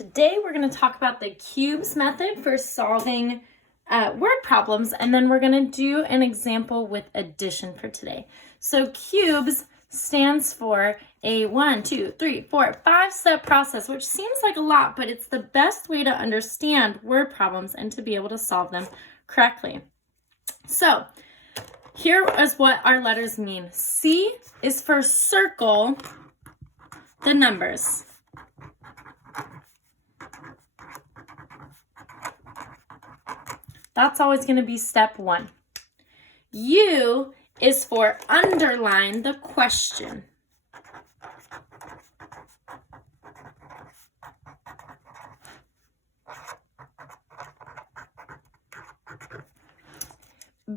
today we're going to talk about the cubes method for solving word problems, and then we're going to do an example with addition for today. So cubes stands for a 1, 2, 3, 4, 5-step process, which seems like a lot, but it's the best way to understand word problems and to be able to solve them correctly. So here is what our letters mean. C is for circle the numbers. That's always going to be step 1. U is for underline the question.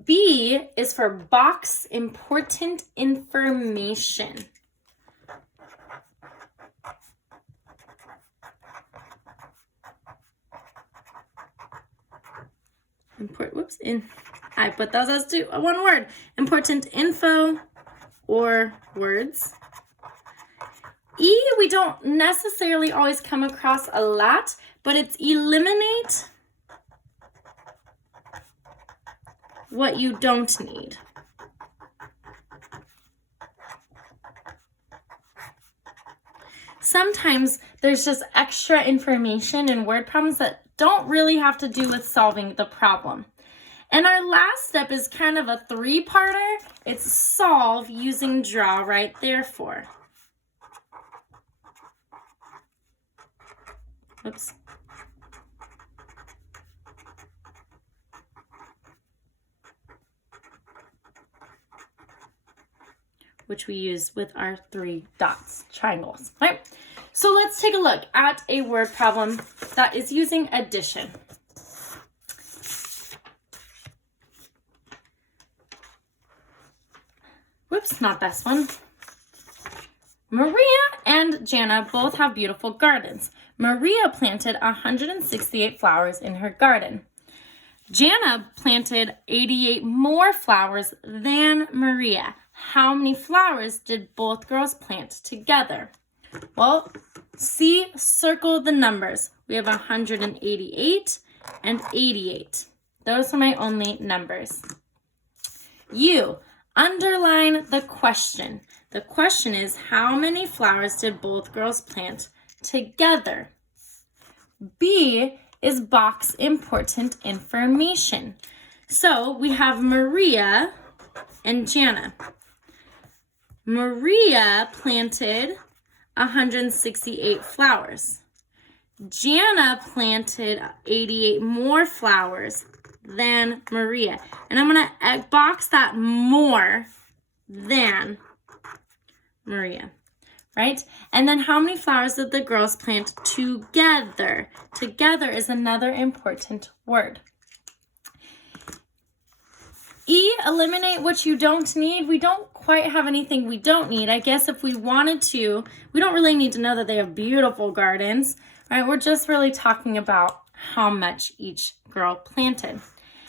B is for box important information. I put those as one word. Important info or words. E, we don't necessarily always come across a lot, but it's eliminate what you don't need. Sometimes there's just extra information in word problems that don't really have to do with solving the problem. And our last step is kind of a 3-parter. It's solve using draw, right? Therefore. Oops. Which we use with our 3 dots, triangles, right? So let's take a look at a word problem that is using addition. Whoops, not this one. Maria and Jana both have beautiful gardens. Maria planted 168 flowers in her garden. Jana planted 88 more flowers than Maria. How many flowers did both girls plant together? Well, C, circle the numbers. We have 188 and 88. Those are my only numbers. U, underline the question. The question is, how many flowers did both girls plant together? B is box important information. So we have Maria and Jana. Maria planted 168 flowers. Jana planted 88 more flowers than Maria. And I'm going to box that more than Maria, right? And then how many flowers did the girls plant together? Together is another important word. E, eliminate what you don't need. We don't quite have anything we don't need. I guess if we wanted to, we don't really need to know that they have beautiful gardens, right? We're just really talking about how much each girl planted.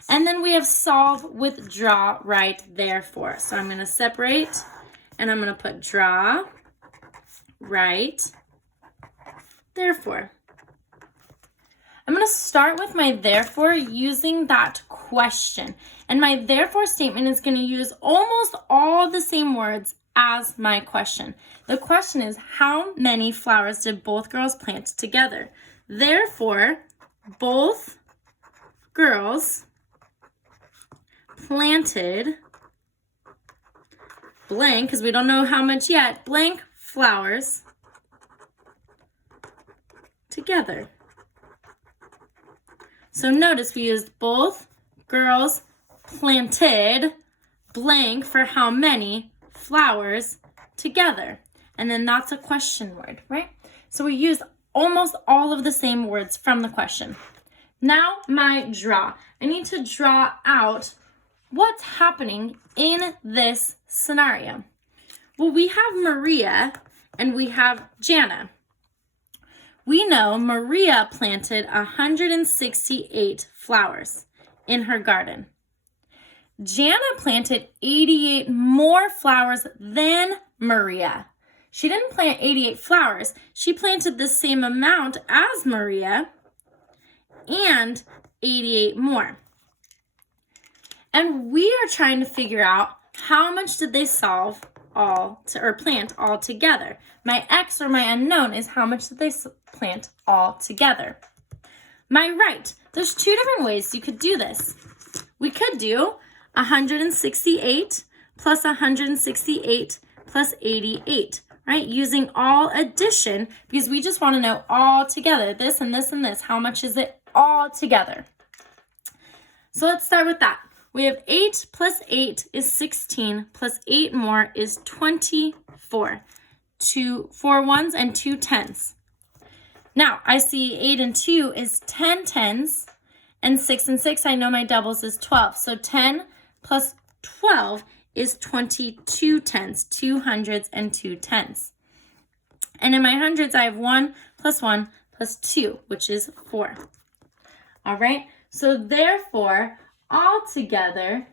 And then we have solve with draw right therefore. So I'm going to separate and I'm going to put draw right therefore. I'm going to start with my therefore using that question. And my therefore statement is going to use almost all the same words as my question. The question is, how many flowers did both girls plant together? Therefore, both girls planted blank, because we don't know how much yet, blank flowers together. So notice we used both girls planted blank for how many flowers together. And then that's a question word, right? So we use almost all of the same words from the question. Now my draw. I need to draw out what's happening in this scenario. Well, we have Maria and we have Jana. We know Maria planted 168 flowers in her garden. Jana planted 88 more flowers than Maria. She didn't plant 88 flowers. She planted the same amount as Maria and 88 more. And we are trying to figure out how much did they plant all together. My X, or my unknown, is how much did they plant all together. My right, there's two different ways you could do this. We could do 168 plus 168 plus 88, right? Using all addition, because we just want to know all together, this and this and this, how much is it all together? So let's start with that. We have 8 plus 8 is 16, plus 8 more is 24. 4 ones and 2 tens. Now, I see 8 and 2 is 10 tens, and 6 and 6, I know my doubles is 12. So 10 plus 12 is 22 tens, 2 hundreds and 2 tens. And in my hundreds, I have 1 plus 1 plus 2, which is 4. All right, so therefore, all together,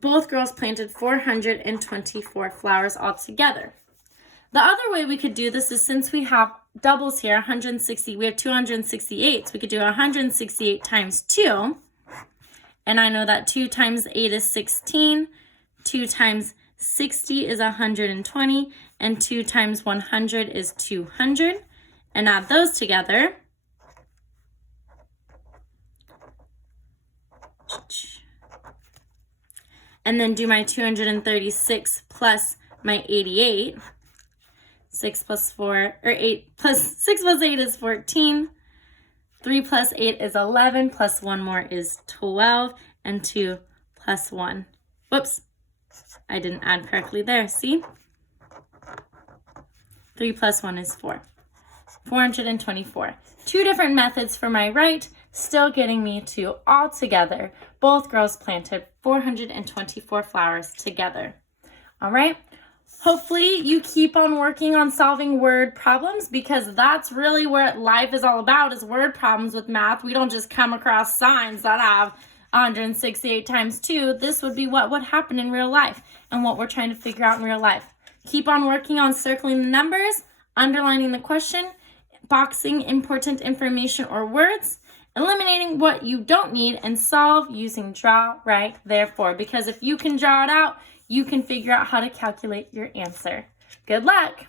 both girls planted 424 flowers all together. The other way we could do this is, since we have doubles here, 160, we have 268, so we could do 168 times 2. And I know that 2 times 8 is 16, 2 times 60 is 120, and 2 times 100 is 200. And add those together. And then do my 236 plus my 88. 6 plus 8 is 14. 3 plus 8 is 11, plus 1 more is 12, and 2 plus 1. Whoops, I didn't add correctly there, see? 3 plus 1 is 4. 424. Two different methods for my right, still getting me to all together. Both girls planted 424 flowers together. All right? Hopefully you keep on working on solving word problems, because that's really what life is all about, is word problems with math. We don't just come across signs that have 168 times 2. This would be what would happen in real life and what we're trying to figure out in real life. Keep on working on circling the numbers, underlining the question, boxing important information or words, eliminating what you don't need, and solve using draw, write, therefore. Because if you can draw it out, you can figure out how to calculate your answer. Good luck!